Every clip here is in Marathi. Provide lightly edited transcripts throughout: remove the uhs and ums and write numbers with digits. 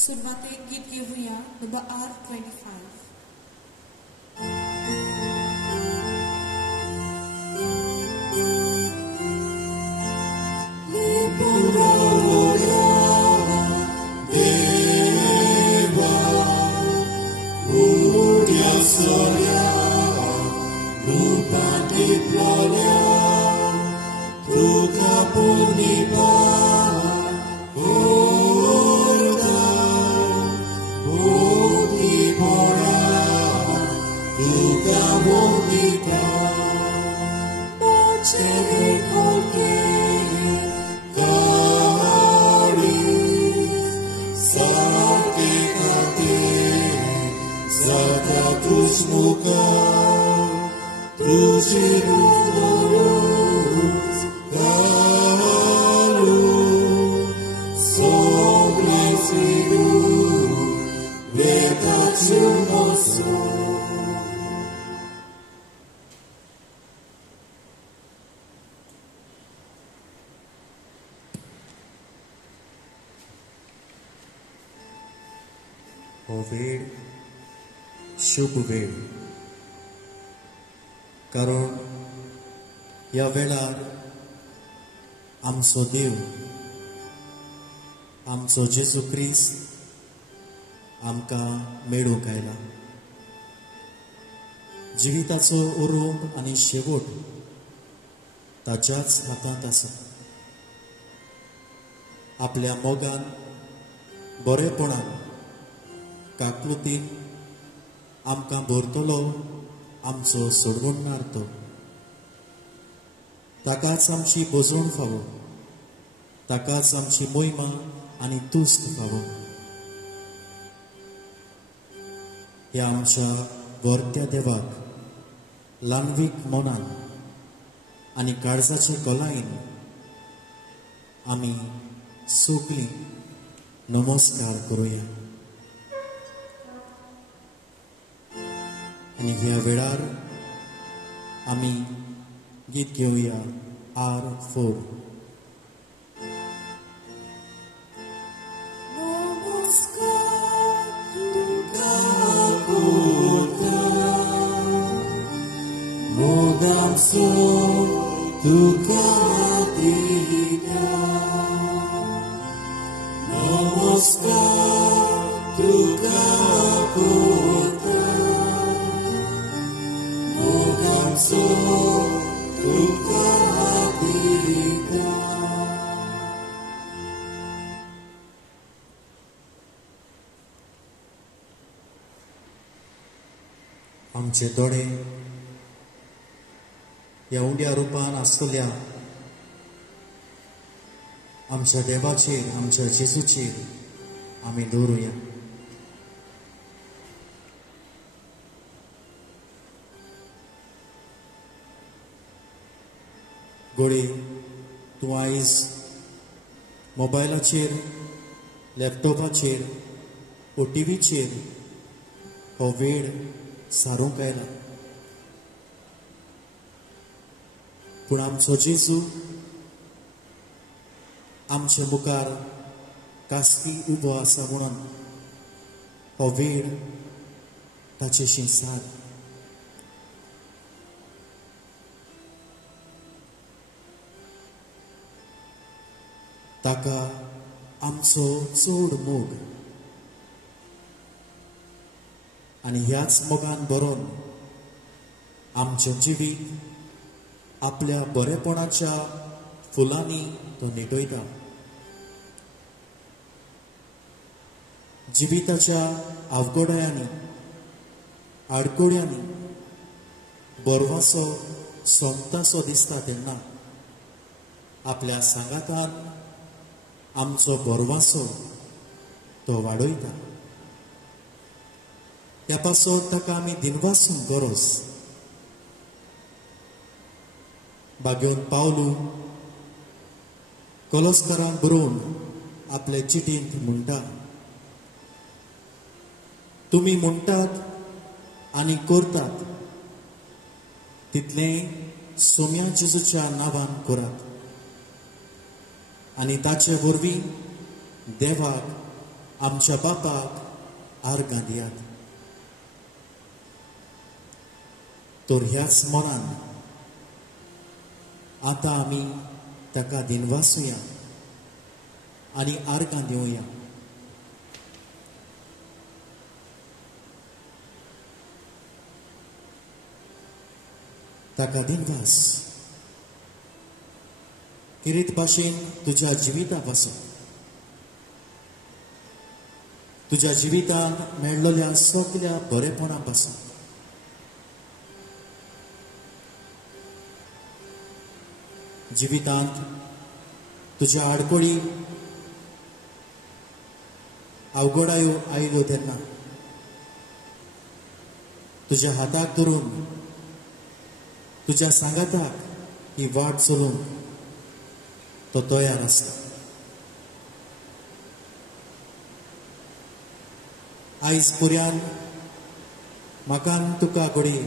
सुरुवातेक गीत घेऊया नंबर R25. हो वेळ शुभ वेळ, कारण ह्या वेळार आमचो देव, आमचो जेजू क्रिस्त आमकां मेळूंक आयला. जिविताचो उरूंब आनी शेवट ताच्याच हातांत आसा. आपल्या मोगान बरेपणान काकुतीन आमकां भरतलो आमचो सोडवणणार तो. ताकाच आमची बोजवण फावो, ताकाच आमची मोहिमा आनी तुस्त फावो. ह्या आमच्या वर्त्या देवाक ल्हानवीक मोनान आनी काळजाचे कोलायेन आमी सगळीं नमस्कार करुया. आनी ह्या वेळार आमी गीत घेवया R4. आमचे दोळे ह्या उंड्या रुपान आसतल्या आमच्या देवाचेर, आमच्या जेजूचेर आमी दवरुया. गोडे तूं आयज मोबायलाचेर, लॅपटॉपाचेर वो टीव्हीचेर हो वेळ सारूंक आयला. पूण आमचो जेजू आमच्या मुखार कास्की उबो आसा म्हणून हो वेळ ताचेशी सार. ताका आमचो चड मोग आनी ह्याच मोगान बरोवन आमचें जिवीत आपल्या बरेपणाच्या फुलांनी तो निटयता. जिविताच्या आवगोड्यांनी, आडकोड्यांनी बरवासो सोंपतासो दिसता तेन्ना आपल्या सांगातान आमचो बरवासो तो वाडयता. त्या पासत ताका आमी दिनवासून गरज. बागेवन पावलू कोलोस्कारांक बरोवन आपले चिटींत म्हणटा, तुमी म्हणटात आनी करतात तितलें सोम्या जेजूच्या नांवान करात. आनी ताचे वरवीं देवाक आमच्या बापाक आर्गां दियात. तर ह्याच मोनान आतां आमी ताका दिनवासुया आनी आर्गां दिवया. ताका दिनवास किरीत भाशेन तुज्या जिविता पासून तुज्या जिवितान मेळ्ळल्या सगळ्या बरेपणा पासून जिवितांत तुज्या आडकोळी अवघडायो आयल्यो तेन्ना तुज्या हाताक धरून तुज्या सांगाताक ही वाट चलूंक तो तयार आसता. आयज पुर्यान म्हाका तुका घोडी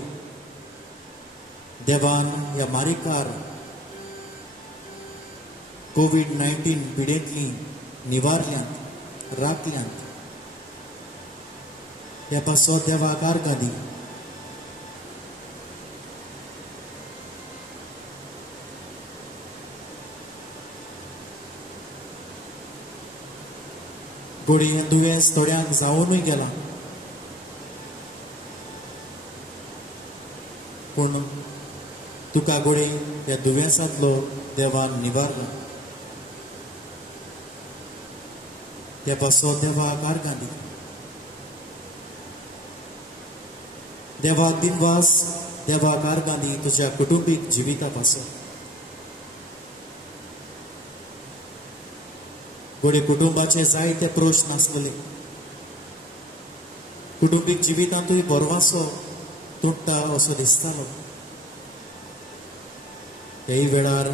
देवान ह्या मारिकार कोविड-19 पिडेंतली निवारल्यांत राखल्यांत ह्या पासो देवाक आर्गां दी. घोडी हें दुयेंस थोड्यांक जावनूय गेलां पूण तुका घोडी ह्या दुयेंसांतलो देवान निवारलो. त्या पासो देवाक आर्गां दी. देवाक दिनवास देवाक आर्गां दी तुज्या कुटुंबीक जिविता पासून. घोडे कुटुंबाचे जायते प्रश्न आसलेले. कुटुंबीक जिवितांतूय बरवासो तुट्टा असो दिसतालो. हेय वेळार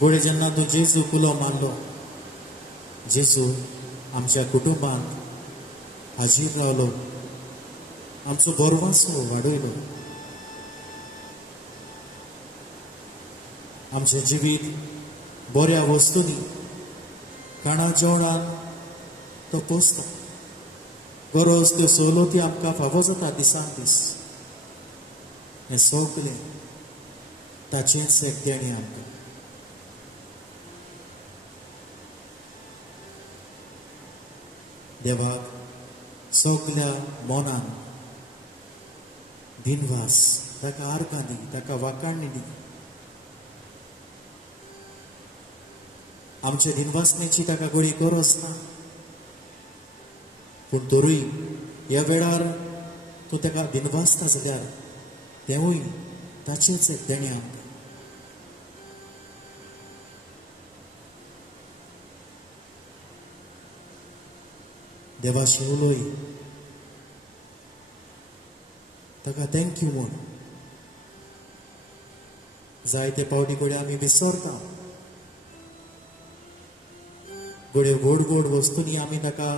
घोडे जेन्ना तूं जेजू कुलो मारलो, जेजू आमच्या कुटुंबांत हाजीर रावलो, आमचो बरवासो वाडयलो. आमचें जिवीत बऱ्या वस्तूंनी खाणा जेवणान तो पोसता. गरज त्यो सवलती आमकां फावो जाता दिसान दीस. हें सगलें ताचेंच एक देणें आमकां. देवाक सगल्या मोनान दिनवास ताका आर्गां दी, ताका वाकाणणी दी. आमच्या दिनवासनेची ताका घोडी गरज ना, पूण तरूय ह्या वेळार तूं ताका दिनवासता जाल्यार तेंवूय ताचेंच एक देणें आमकां. देवाची उलोय ताका थँक्यू म्हूण. जायते पावटी घोडे आमी विसरता. घोड्यो गोड गोड वस्तूंनी आमी ताका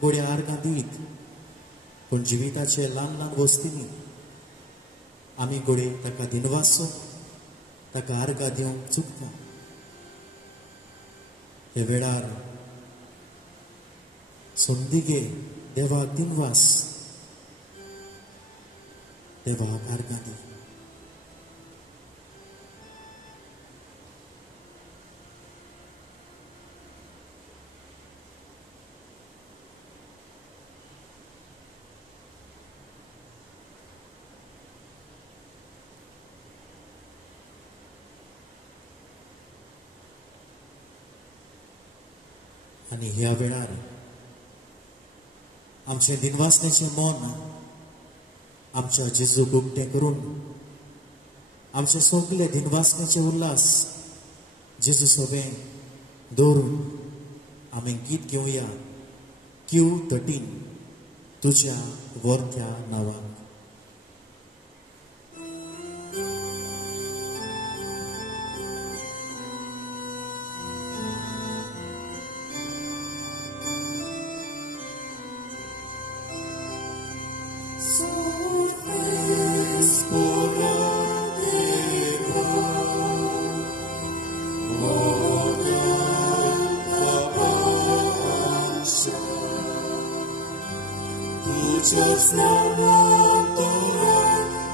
घोड्या आर्गां दीत, पूण जिविताचे ल्हान ल्हान वस्तूंनी आमी घोडे ताका दिनवासो ताका आर्गां दिवंक चुकता. हे वेळार संदिगे देवाक दिनवास देवाक आर्गां दी. आनी ह्या वेळार आमचे दिनवासनेचे मन आमच्या जेजूक उक्तें करून आमचे सगळे दिनवासनेचे उल्हास जेजू सोबें दवरून आमी गीत घेवया. Q13 तुज्या वर्त्या नांवान. So Tudzież nową Torę,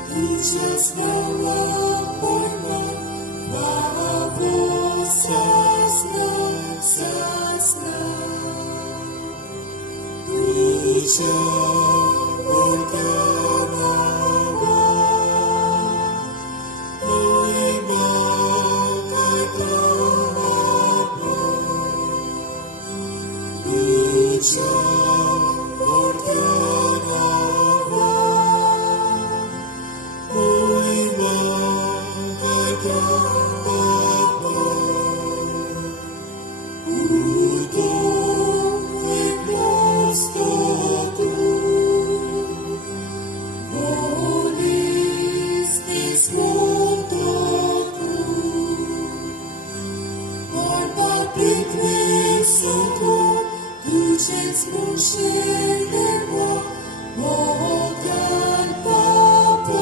tudzież nową pojmę, prawo sasna. Tudzież organowa, pojma kajtana Tudzież organowa, pojma kajtana Tudzież muszyło Bogan popełnić.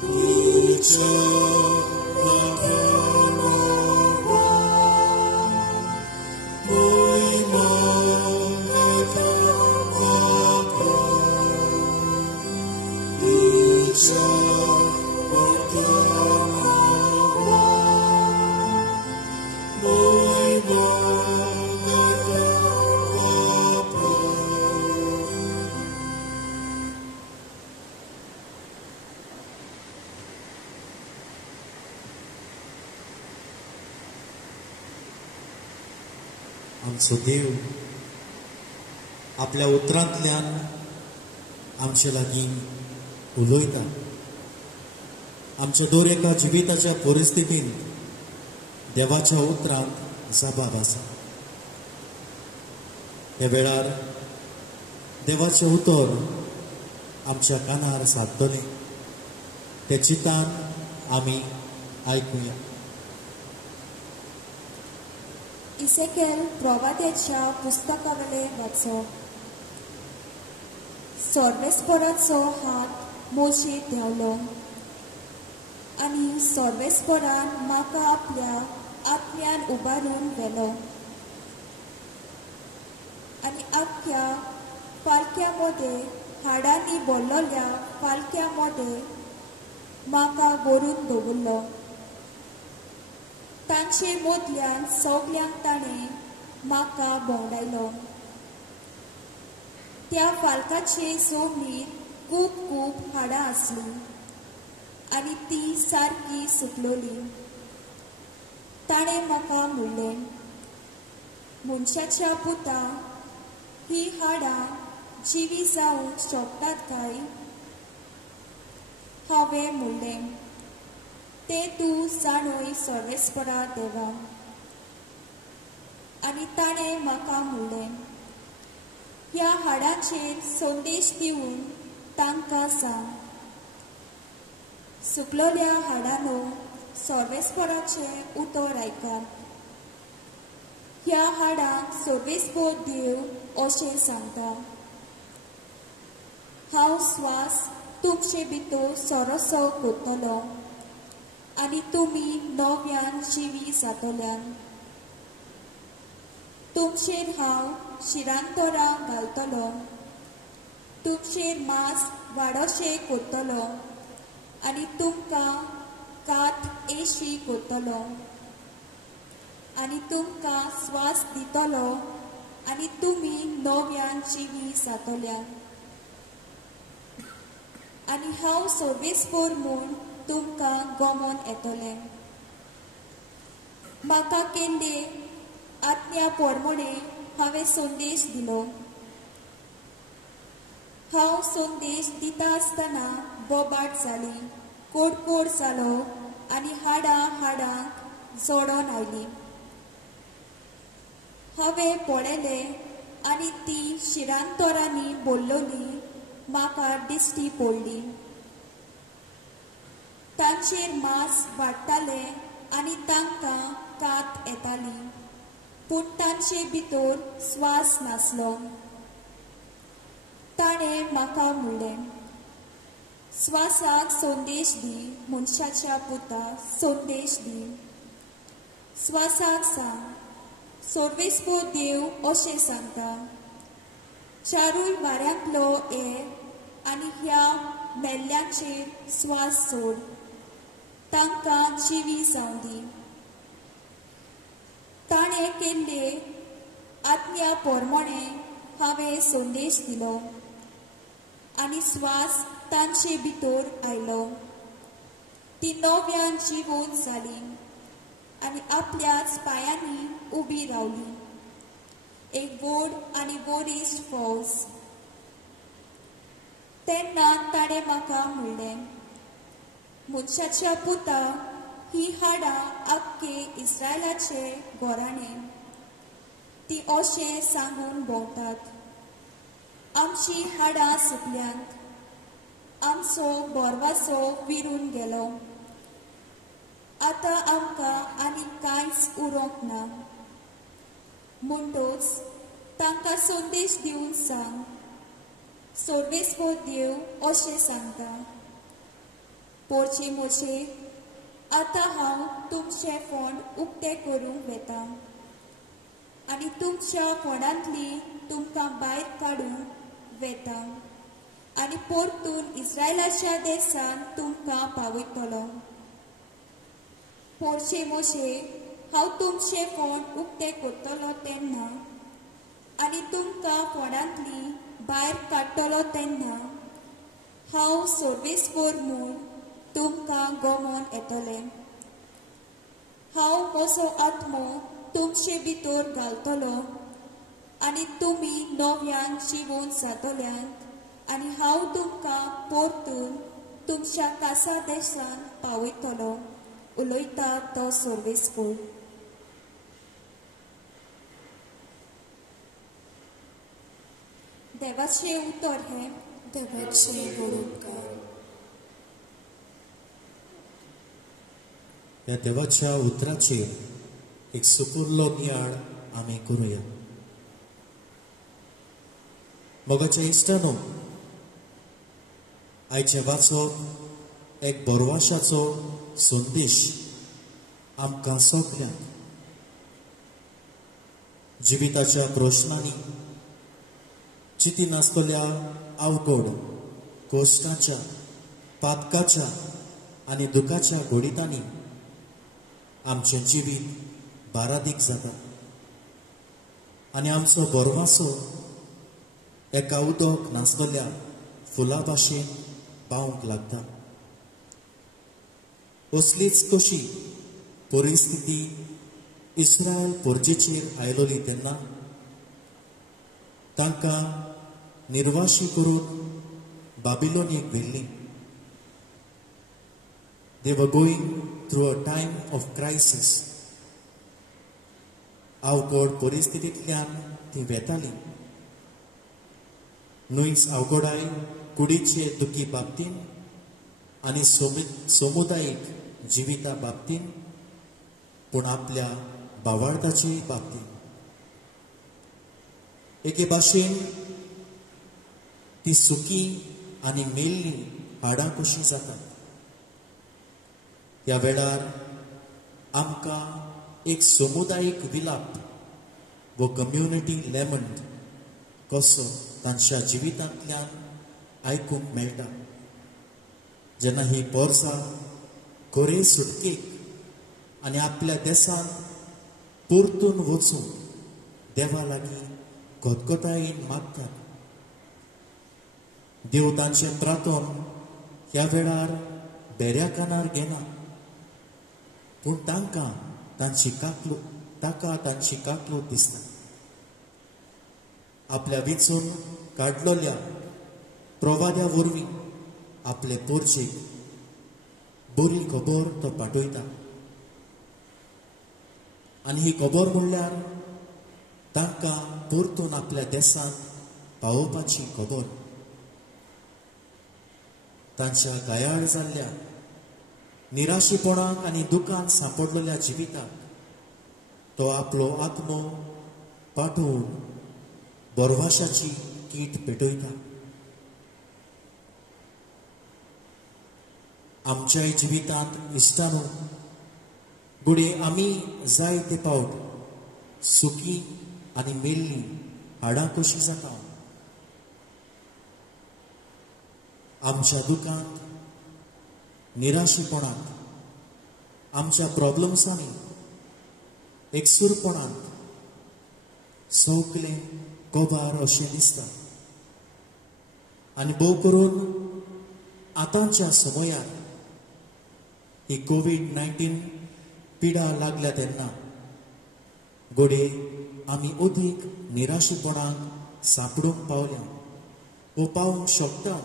Tudzież organowa, pojma kajtana Tudzież organowa, आमचो देव आपल्या उतरांतल्यान आमचे लागीं उलयता. आमच्या दर एका जिविताच्या परिस्थितीन देवाच्या उतरांत जबाब आसा. हे वेळार देवाचें उतर आमच्या कानार सादतलें. ते चितान आमी आयकुया. इसेकेल प्रवाद्याच्या पुस्तकावले वाचप. सर्वेस्पराचो हात मोशेर देंवलो आनी सर्वेस्परान म्हाका आपल्या आत्म्यान उबारून व्हेलो आनी आख्ख्या पालख्या मदें हाडांनी भरलोल्या पालख्या मदें म्हाका व्हरून दवरलो. तांचे मदल्यान सगल्यांक ताणें म्हाका भोंवडायलो. त्या पालकाचे जमनीर खूब खूब हाडां आसलीं आनी ती सारकी सुकलोली. ताणें म्हाका म्हणलें, मनशाच्या पुता, ही हाडां जिवी जावंक शकतात काय? हांवें म्हणलें, तें तूं जाणय सर्वेस्परा देवा. आनी ताणें म्हाका म्हणलें, ह्या हाडांचेर संदेश दिवन तांकां सांग, सुकलोल्या हाडांनो, सर्वेस्पराचें उतर आयकात. ह्या हाडांक सर्वेस्पर देव अशें सांगता, हांव स्वास तुमचे भितर सरसो करतलो आनी तुमी नव्यान जिवी जातल्यान. तुमचेर हांव शिरांतरां घालतलो, तुमचेर मांस वाडोशें करतलो आनी तुमकां कात एशी करतलो आनी तुमकां स्वास दितलो आनी तुमी नव्यान जिवी जातल्यान. आनी हांव सर्वेस्पर म्हूण तुमकां गमोन येतलें. म्हाका केल्ले आज्ञा प्रमाणे हांवें संदेश दिलो. हांव संदेश दिता आसतना बोबाट जाली, कोडकोड जालो आनी हाडां हाडांक जोडोन आयली. हांवें पळयलें आनी ती शिरांतरांनी भरलोली म्हाका दिश्टी पडली. तांचेर मांस वाडटालें आनी तांकां कात येताली, पूण तांचे भितर स्वास नासलो. ताणें म्हाका म्हणलें, स्वासाक संदेश दी, मनशाच्या पुता संदेश दी. स्वासाक सांग, सोर्वेस्पो देव अशें सांगता, चारूय वाऱ्यांतलो एर आनी ह्या मेल्ल्यांचेर स्वास सोड, तांकां जिवी जावं दी. ताणें केल्ले आज्ञा पोरमोणे हांवें संदेश दिलो आनी स्वास तांचे भितर आयलो. ती नव्यान जिवंत जाली आनी आपल्याच पांयांनी उबी रावली. एक व्हड आनी वरिश्ट फौज. तेन्ना ताणें म्हाका म्हणलें, मनशाच्या पुता ही हाडां आख्खे इस्रायलाचे घोराणे. ती अशें सांगून भोंवतात, आमची हाडां सुकल्यांत, आमचो बोरवासो विरून गेलो, आतां आमकां आनी कांयच उरोंक ना. म्हणटच तांकां संदेश दिवन सांग, सोर्वेस्पो देव अशें सांगता, पोरचे मोचे, आतां हांव तुमचें फोंड उक्तें करूंक वेता आनी तुमच्या फोंडांतली तुमकां भायर काडूंक वेता आनी परतून इस्रायलाच्या देशांत तुमकां पावयतलो. पोरचे मोचे, हांव तुमचें फोंड उक्तें करतलो तेन्ना आनी तुमकां फोंडांतली भायर काडटलो तेन्ना हांव सोर्वेस्पोर म्हूण तुमकां गमोन येतलें. हांव म्हजो आत्मो तुमचे भितर घालतलो आनी तुमी नव्यान जिवंत जातल्यांत आनी हांव तुमकां परतून तुमच्या कासा देशांत पावयतलो, उलयता तो सोर्वेस्पोर. देवाचे उतर हे देवाचे बरोबकार. ह्या देवाच्या उतराचेर एक सुपुर्लो नियाळ आमी करुया. मोगाच्या इश्टानो, आयचे वाचप एक बोरवाशाचो संदेश आमकां सगळ्यांक जिविताच्या प्रश्नांनी, चिती नासतल्या अवघड कोश्टाच्या, पातकाच्या आनी दुखाच्या घोडितांनी आमचें जिवीत बारादीक जाता आनी आमचो बोरवासो एका उदक नासतल्या फुला भाशेन पावूंक लागता. असलीच कशी परिस्थिती इस्रायल पोरजेचेर आयलोली तेन्ना तांकां निर्वाशी करून बाबिलोनीक व्हेल्लीं. They were going through a time of crisis. अवघड परिस्थितींतल्यान ती वेतालीं. न्हूच अवघडाय कुडीचे दुखी बाबतीन आनी समुदायीक जिविता बाबतीन, पूण आपल्या भावार्थाचे बाबतीन. एके भाशेन ती सुखी आनी मेल्ली हाडां कशीं जातात. ह्या वेळार आमकां एक समुदायीक विलाप वो कम्युनिटी लॅमंट कसो तांच्या जिवितांतल्यान आयकूंक मेळटा. जेन्ना ही पोरसां खरे सुटकेक आनी आपल्या देशांत परतून वचून देवा लागीं घोतघोटायेन मागतात. देव तांचें प्रार्थन ह्या वेळार बेऱ्या कानार घेना, पूण ताका तांची काकलूत दिसता. आपल्या विचून काडलोल्या प्रवाद्या वरवीं आपले पोरचेक बरी खबर तो पाठयता. आनी ही खबर म्हणल्यार तांकां परतून आपल्या देशांत पावोवपाची खबर. तांच्या गायाळ जाल्ल्या, निराशीपणाक आनी दुखान सांपडलेल्या जिविताक तो आपलो आत्मो पाठवून बोरवाशाची कीट पेटयता. आमच्याय जिवितांत इश्टानो, गुडे आमी जाय ते पावट सुखी आनी मेल्ली हाडां कशीं जाता. आमच्या दुखांत, निराशेपणांत, आमच्या प्रॉब्लेम्सांनी, एकसुरपणांत सगळें कोबार अशें दिसता. आनी भोव करून आतांच्या समयार ही कोविड-19 पिडा लागल्या तेन्ना घोडे आमी अदीक निराशेपणाक सांपडूंक पावल्या वो पावूंक शकता.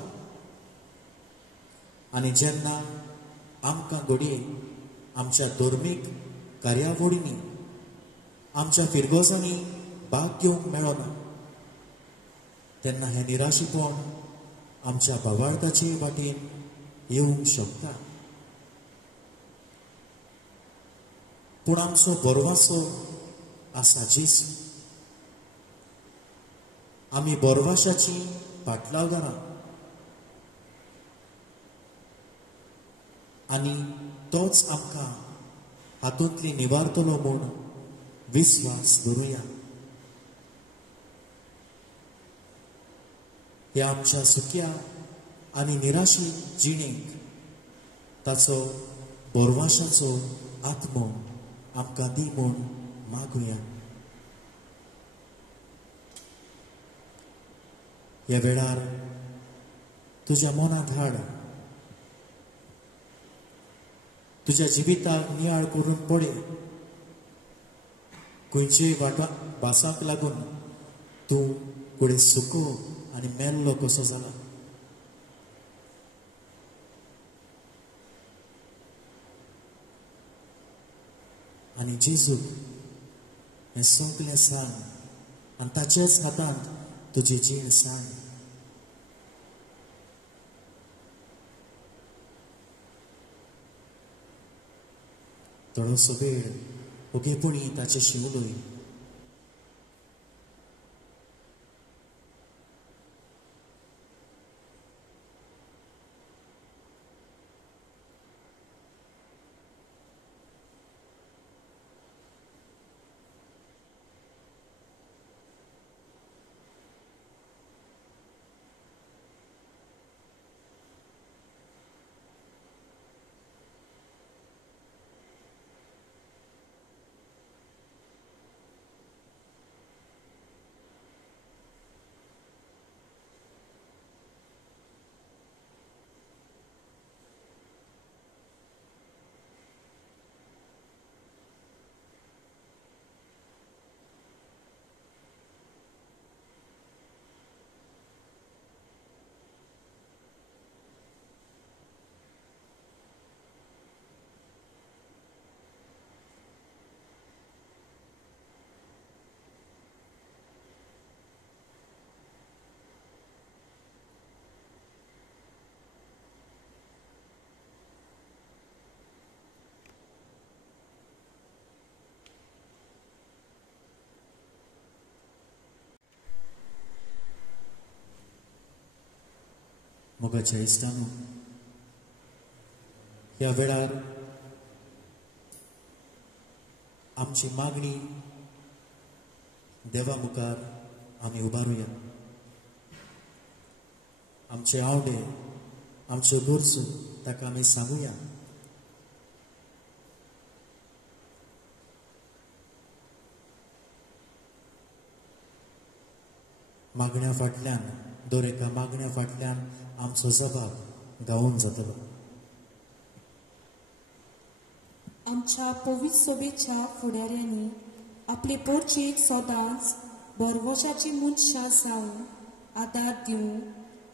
आनी जेन्ना आमकां घोडये आमच्या धर्मीक कार्यावळींनी, आमच्या फिरगोजांनी भाग घेवंक मेळना तेन्ना हें निराशेपण आमच्या भावार्थाचे वाटेन येवंक शकता. पूण आमचो बोरवासो आसा जेसू. आमी बोरवाशाची फाटलावगारां आनी तोच आमकां हातूंतली निवारतलो म्हूण विस्वास दवरुया. ह्या आमच्या सुख्या आनी निराशी जिणेक ताचो बोरवाशाचो आत्मो आमकां दी म्हूण मागुया. ह्या वेळार तुज्या मनांत हाड. तुज्या जिविताक नियाळ करून पळय. खंयचेय भासाक लागून तूं फुडें सुको आनी मेल्लो कसो जाला. आनी जेजूक हें सगळें सांग आनी ताचेच हातांत तुजी जीण सांग. थोडोसो वेळ ओगेपणी ताचेशी उलय. मोगाच्या इश्टांनो, ह्या वेळार आमची मागणी देवा मुखार आमी उबारुया. आमचे आवडे, आमच्यो गरजो ताका आमी सांगुया. मागण्या फाटल्यान, दर एका मागण्या फाटल्यान आमचो जबाब गावून जातलो. आमच्या पवित्र सभेच्या फुडाऱ्यांनी आपले पोरचेक सदांच बरवशाची मनशां जावन आदार दिवं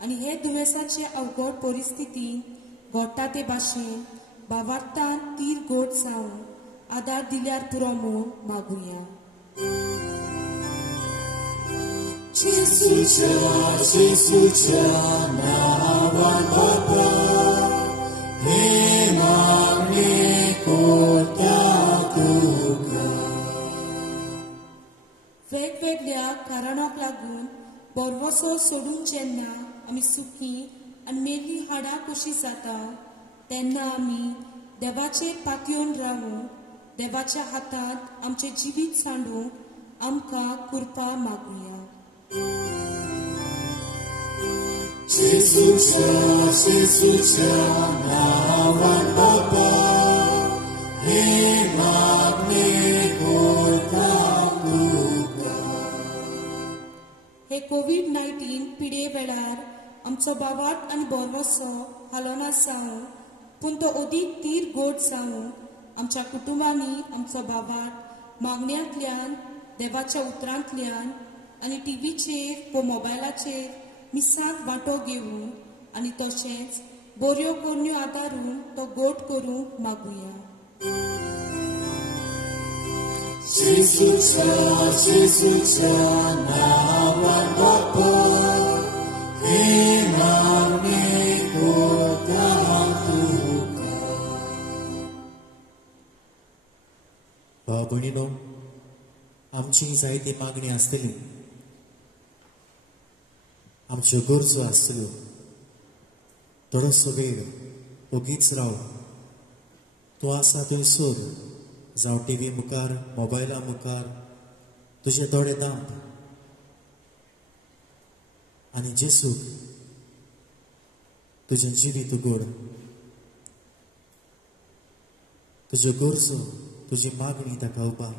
आनी हे दुयेंसाचे अवघड परिस्थितींत घडटा ते भाशेन भावार्थान तीर गोड जावन आदार दिल्यार पुरो म्हूण मागुया. जेसूच्या नावान बाबा हे मागणे कोत्या तुका. वेगवेगळ्या कारणाक लागून बरवसो सोडून जेन्ना आमी सुखी आनी मेल्ली हाडां कशीं जाता तेन्ना आमी देवाचेर पातयेवन रावूंक, देवाच्या हातांत आमचें जिवीत सांडूंक आमकां कृपा मागुया. जेसूच्या नावान बाबा हे मागणे करता तुका. हे कोविड-19 पिडे वेळार आमचो बावाट आनी बोरवोसो हालोना जावं, पूण तो अदीक तीर गोड जावं आमच्या कुटुंबांनी आमचो बावाट मागण्यांतल्यान, देवाच्या उतरांतल्यान आनी टीव्हीचेर व मोबायलाचेर मिसांत वांटो घेवन आनी तशेंच बऱ्यो कोरण्यो आदारून तो गोड करूंक मागुया. जेसूच्या नावान बाबा हे मागणे करता तुका. भाव भयणीनो, आमची जायती मागणी आसतली, आमच्यो गरजो आसतल्यो. थोडोसो वेळ ओगीच राव. तूं आसा थंयसर, जावं टीव्ही मुखार, मोबायला मुखार तुजे दोळे दांप आनी जेसूक तुजें जिवीत उगड. तुज्यो गरजो, तुजी मागणी ताका उबार.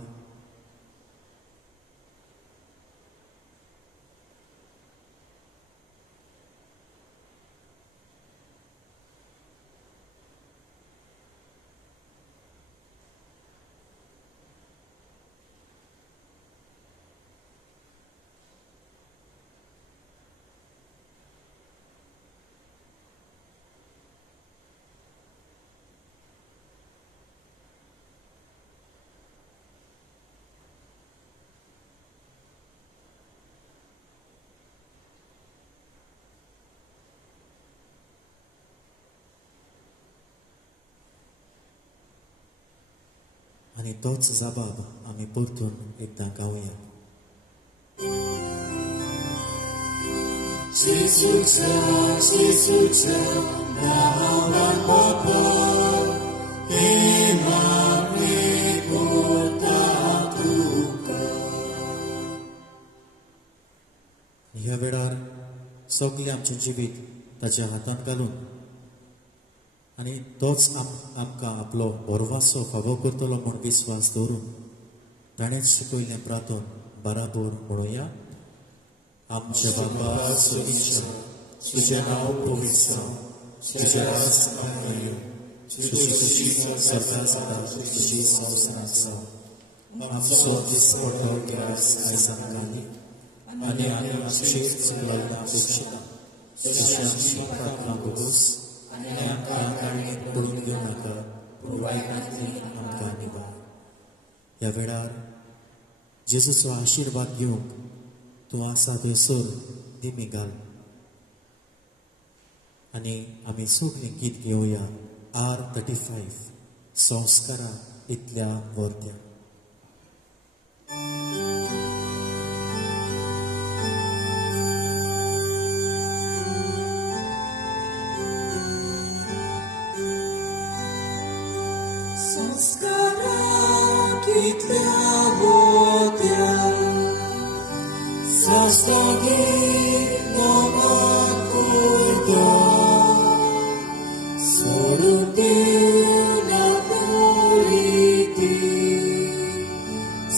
आनी तोच जबाब आमी परतून एकदां गावया. जेसूच्या नावान बाबा हे मागणे करता तुका. ह्या वेळार सगळें आमचें जिवीत ताच्या हातांत घालून आनी तोच आमकां आपलो बोरवासो फावो करतलो म्हूण विस्वास दवरून ताणेंच शिकयलें प्रार्थन बराबर म्हणुया. आमचे बाबा सुनिश्चय, तुजें नांव पवित्र जावं, तुजें राज येवं, तुजी खुशी स्वर्गांत जाता तशी संवसारांत जावं. आमचो दिसपट्टो गिरास आयज आमकां दी आनी आमी आमचेर चुकलायना अपेक्षिता तशी आमची प्रार्थना भोगूस आनी आमकां काणयेंत पडून घेवं नाका, पूण वायटांतली आमकां निवार. ह्या वेळार जेजूचो आशिर्वाद घेवंक तूं आसा थंयसर दिमी घाल आनी आमी सगळीं गीत घेवया. R35 संस्कारा इतल्या वर्त्या. संस्कारा इतल्या वर्त्या सस्तागी नामां करता सोडून दिवना पुरीती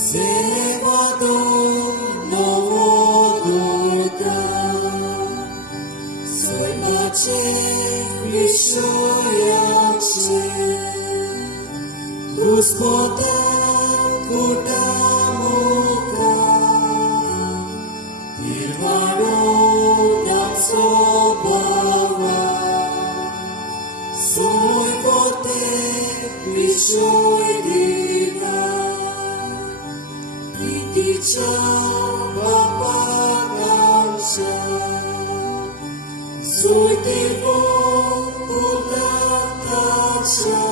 सेवा दोन नवोदोता स्वर्गाचे विषयाचे Господа кутамука Ирвану собава Сой коте вишой дина Итича баба канча Сой тиво кутатача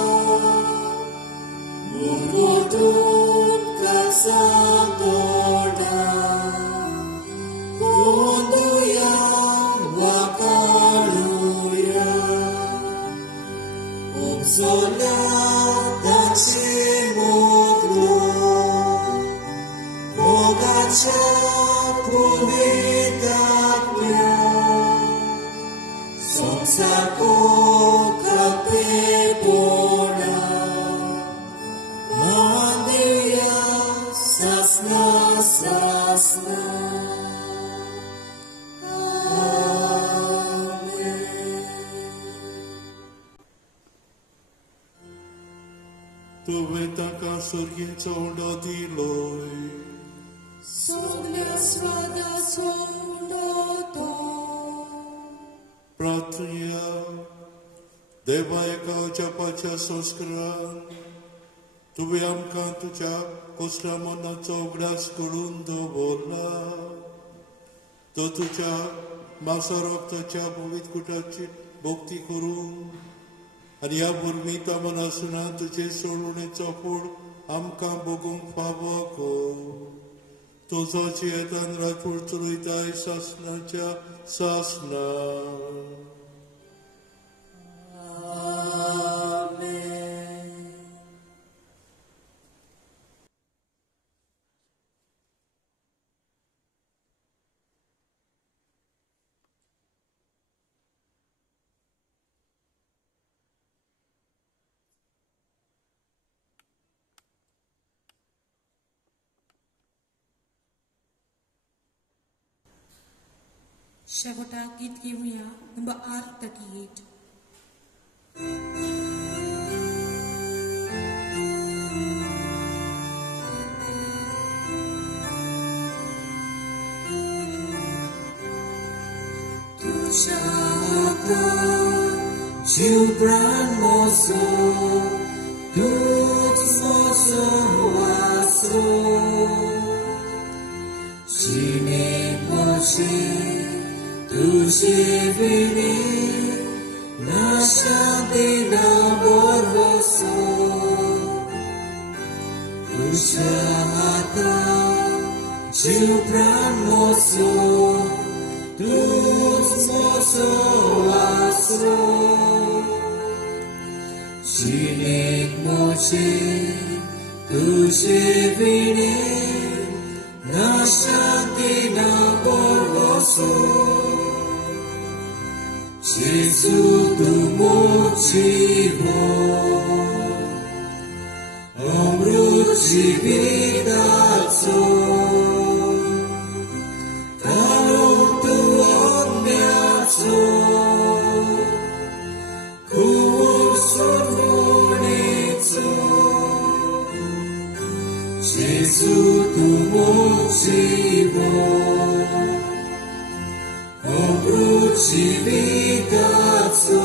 Murmutun kasatoda Ponduya wakaluya Umsona tachi mudlo Bogacia powitapnia, Słońca koka pepona, Maria sasna sasna. Tuve taka sorgieța udadiloi, Soglia svada sondata. Pratria, deva eka ucapaca soskran, Tuve am cantuca costramana cogras kurundo bola, Totuca masaroktaca bovit kutacit bokti kurun, आणि या बुर्मिता मनासुना तुझे सोडूनेचा फूड आमकां बगूंक फावको तुझो चेतन राखूड चलयताय सासनाच्या सासना शेवटाक गीत घेऊया number 38. Tuja hata jiu pran moso, tut moso waso, jine mochi. Tu vini nashanti na borvoso, tu shahata jiu pran moso, tu moso asro, jinik mochi, tu vini nashanti na borvoso. Gesù tu motivo, omruci vidaco, talon tu odmiaco, kursorvonico. Gesù tu motivo, omruci vidaco,